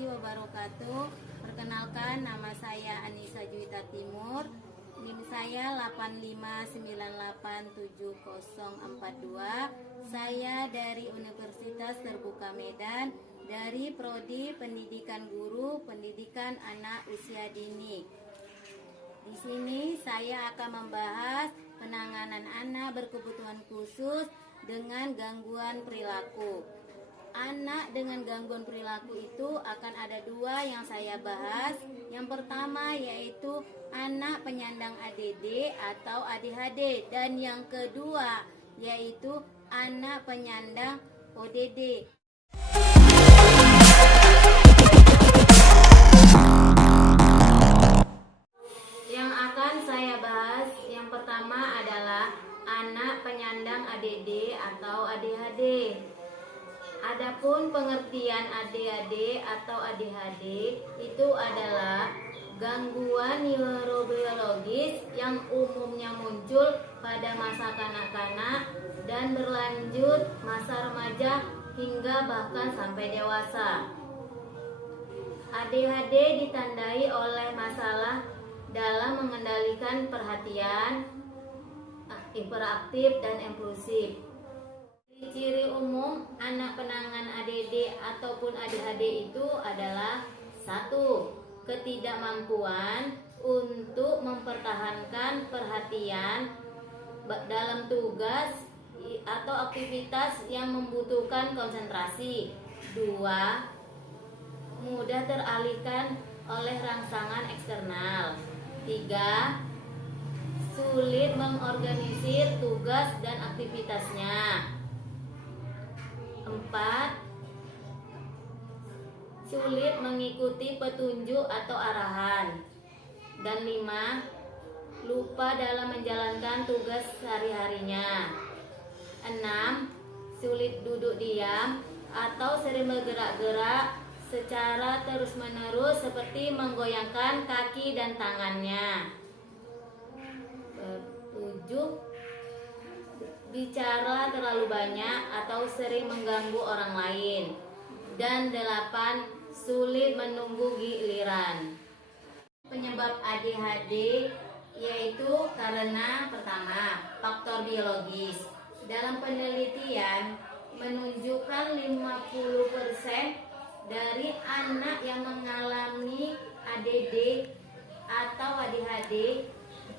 warahmatullahi wabarakatuh. Perkenalkan, nama saya Anissa Juwita Timur. NIM saya 859874042. Saya dari Universitas Terbuka Medan, dari Prodi Pendidikan Guru, Pendidikan Anak Usia Dini. Di sini saya akan membahas penanganan anak berkebutuhan khusus dengan gangguan perilaku. Anak dengan gangguan perilaku itu akan ada dua yang saya bahas. Yang pertama yaitu anak penyandang ADD atau ADHD, dan yang kedua yaitu anak penyandang ODD. Yang akan saya bahas yang pertama adalah anak penyandang ADD atau ADHD. Adapun pengertian ADHD atau ADHD itu adalah gangguan neurobiologis yang umumnya muncul pada masa kanak-kanak dan berlanjut masa remaja hingga bahkan sampai dewasa. ADHD ditandai oleh masalah dalam mengendalikan perhatian, hiperaktif dan impulsif. Ciri umum anak penanganan ADD ataupun ADHD itu adalah 1. Ketidakmampuan untuk mempertahankan perhatian dalam tugas atau aktivitas yang membutuhkan konsentrasi. 2. Mudah teralihkan oleh rangsangan eksternal. 3. Sulit mengorganisir tugas dan aktivitasnya. 4. Sulit mengikuti petunjuk atau arahan. Dan 5. Lupa dalam menjalankan tugas sehari-harinya. 6. Sulit duduk diam atau sering bergerak-gerak secara terus-menerus seperti menggoyangkan kaki dan tangannya. 7. Bicara terlalu banyak atau sering mengganggu orang lain. Dan 8. Sulit menunggu giliran. Penyebab ADHD yaitu karena pertama, faktor biologis. Dalam penelitian menunjukkan 50% dari anak yang mengalami ADD atau ADHD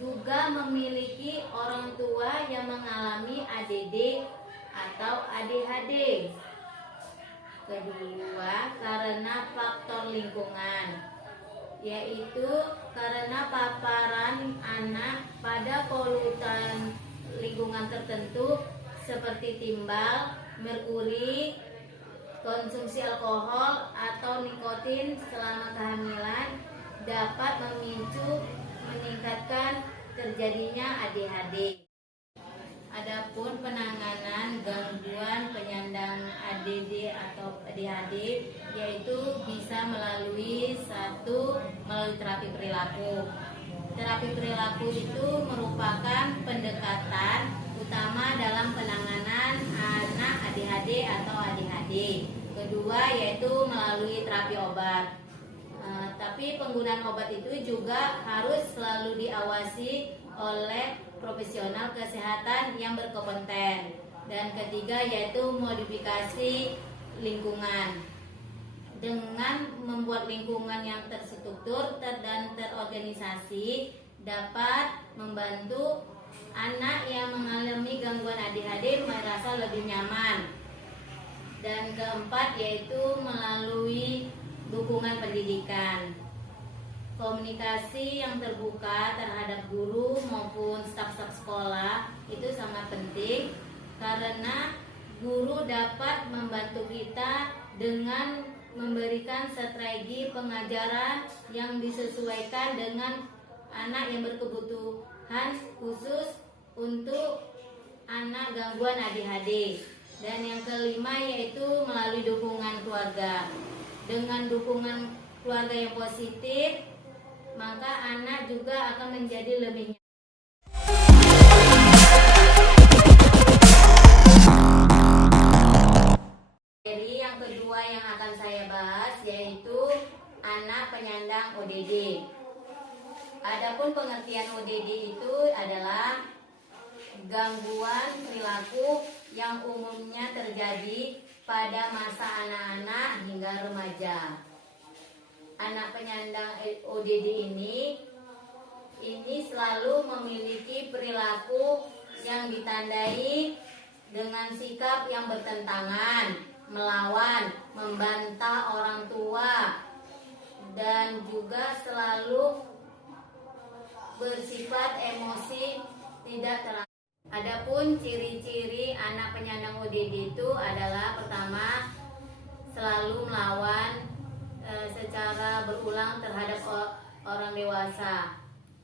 juga memiliki orang tua yang mengalami ADD atau ADHD. Kedua, karena faktor lingkungan, yaitu karena paparan anak pada polutan lingkungan tertentu seperti timbal, merkuri, konsumsi alkohol atau nikotin selama kehamilan dapat meningkatkan terjadinya ADHD. Adapun penanganan gangguan penyandang ADD atau ADHD yaitu bisa melalui terapi perilaku. Terapi perilaku itu merupakan pendekatan utama dalam penanganan anak ADHD atau ADHD. Kedua yaitu melalui terapi obat. Tapi penggunaan obat itu juga harus selalu diawasi oleh profesional kesehatan yang berkompeten. Dan ketiga yaitu modifikasi lingkungan. Dengan membuat lingkungan yang terstruktur dan terorganisasi dapat membantu anak yang mengalami gangguan ADHD merasa lebih nyaman. Dan keempat yaitu melalui dukungan pendidikan. Komunikasi yang terbuka terhadap guru maupun staf-staf sekolah itu sangat penting, karena guru dapat membantu kita dengan memberikan strategi pengajaran yang disesuaikan dengan anak yang berkebutuhan khusus untuk anak gangguan ADHD. Dan yang kelima yaitu melalui dukungan keluarga. Dengan dukungan keluarga yang positif, maka anak juga akan menjadi lebih nyaman. Jadi yang kedua yang akan saya bahas yaitu anak penyandang ODD. Adapun pengertian ODD itu adalah gangguan perilaku yang umumnya terjadi pada masa anak-anak hingga remaja. Anak penyandang ODD ini selalu memiliki perilaku yang ditandai dengan sikap yang bertentangan, melawan, membantah orang tua, dan juga selalu bersifat emosi tidak terang. Adapun ciri-ciri anak penyandang ODD itu adalah pertama, selalu melawan secara berulang terhadap orang dewasa.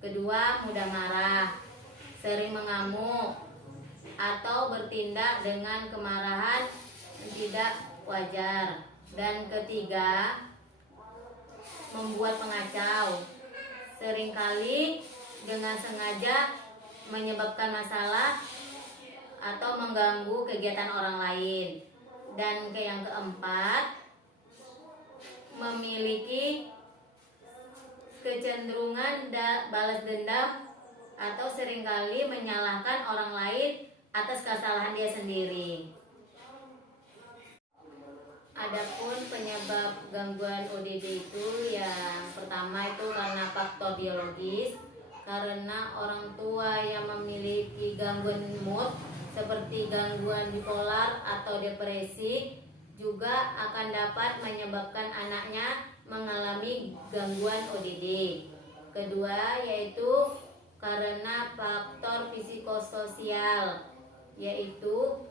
Kedua, mudah marah, sering mengamuk, atau bertindak dengan kemarahan yang tidak wajar. Dan ketiga, membuat pengacau, seringkali dengan sengaja menyebabkan masalah atau mengganggu kegiatan orang lain. Dan yang keempat, memiliki kecenderungan balas dendam atau seringkali menyalahkan orang lain atas kesalahan dia sendiri. Adapun penyebab gangguan ODD itu yang pertama itu karena faktor biologis, karena orang tua yang memiliki gangguan mood seperti gangguan bipolar atau depresi juga akan dapat menyebabkan anaknya mengalami gangguan ODD. Kedua yaitu karena faktor psikososial, yaitu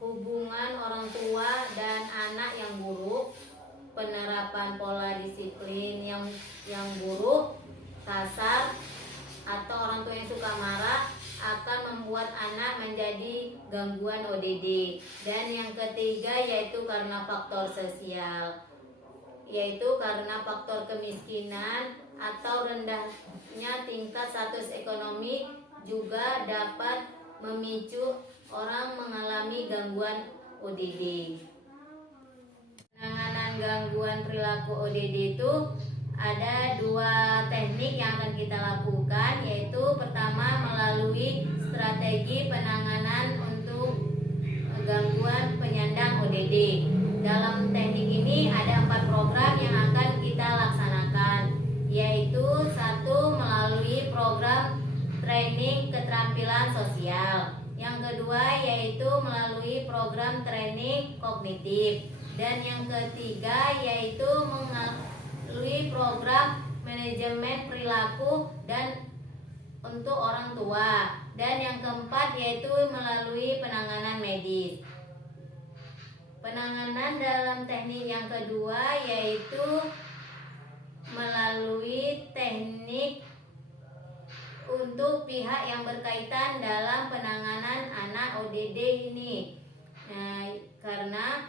hubungan orang tua dan anak yang buruk, penerapan pola disiplin yang buruk, kasar, atau orang tua yang suka marah akan membuat anak menjadi gangguan ODD. Dan yang ketiga yaitu karena faktor sosial, yaitu karena faktor kemiskinan atau rendahnya tingkat status ekonomi juga dapat memicu orang mengalami gangguan ODD. Penanganan gangguan perilaku ODD itu ada dua teknik yang akan kita lakukan, yaitu pertama melalui strategi penanganan untuk gangguan penyandang ODD. Dalam teknik ini ada 4 program yang akan kita laksanakan, yaitu satu, melalui program training keterampilan sosial. Yang kedua yaitu melalui program training kognitif. Dan yang ketiga yaitu melalui program manajemen perilaku dan untuk orang tua. Dan yang keempat yaitu melalui penanganan medis. Penanganan dalam teknik yang kedua yaitu melalui teknik untuk pihak yang berkaitan dalam penanganan anak ODD ini. Karena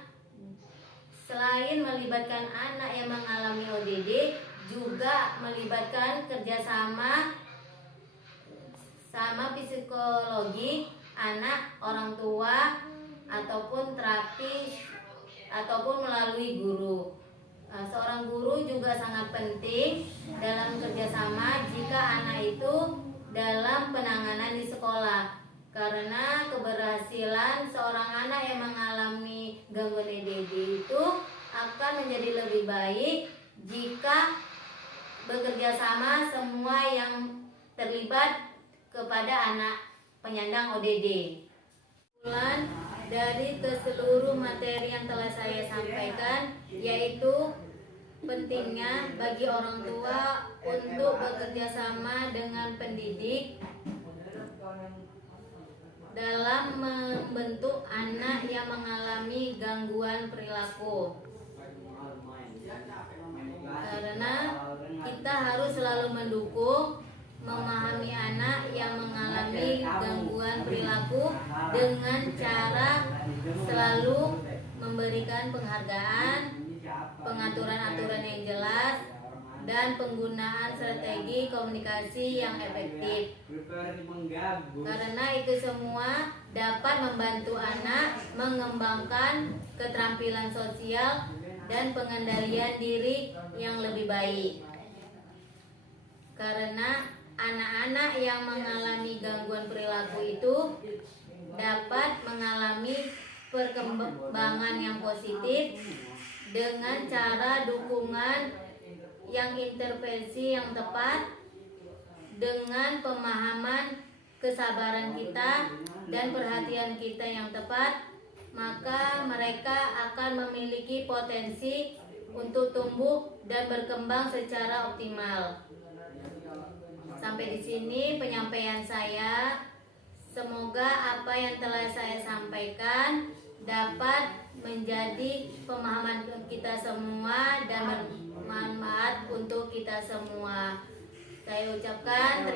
selain melibatkan anak yang mengalami ODD, juga melibatkan kerjasama sama psikologi anak, orang tua, ataupun terapi, ataupun melalui guru. Seorang guru juga sangat penting dalam kerjasama jika anak itu dalam penanganan di sekolah, karena keberhasilan seorang anak yang mengalami gangguan ODD itu akan menjadi lebih baik jika bekerja sama semua yang terlibat kepada anak penyandang ODD. Kesimpulan dari keseluruh materi yang telah saya sampaikan yaitu pentingnya bagi orang tua untuk bekerja sama dengan pendidik dalam membentuk anak yang mengalami gangguan perilaku. Karena kita harus selalu mendukung, memahami anak yang mengalami gangguan perilaku dengan cara selalu memberikan penghargaan, pengaturan-aturan yang jelas, dan penggunaan strategi komunikasi yang efektif. Karena itu semua dapat membantu anak mengembangkan keterampilan sosial dan pengendalian diri yang lebih baik. Karena anak-anak yang mengalami gangguan perilaku itu dapat mengalami perkembangan yang positif dengan cara dukungan yang intervensi yang tepat, dengan pemahaman kesabaran kita dan perhatian kita yang tepat, maka mereka akan memiliki potensi untuk tumbuh dan berkembang secara optimal. Sampai di sini penyampaian saya. Semoga apa yang telah saya sampaikan dapat menjadi pemahaman kita semua dan bermanfaat untuk kita semua. Saya ucapkan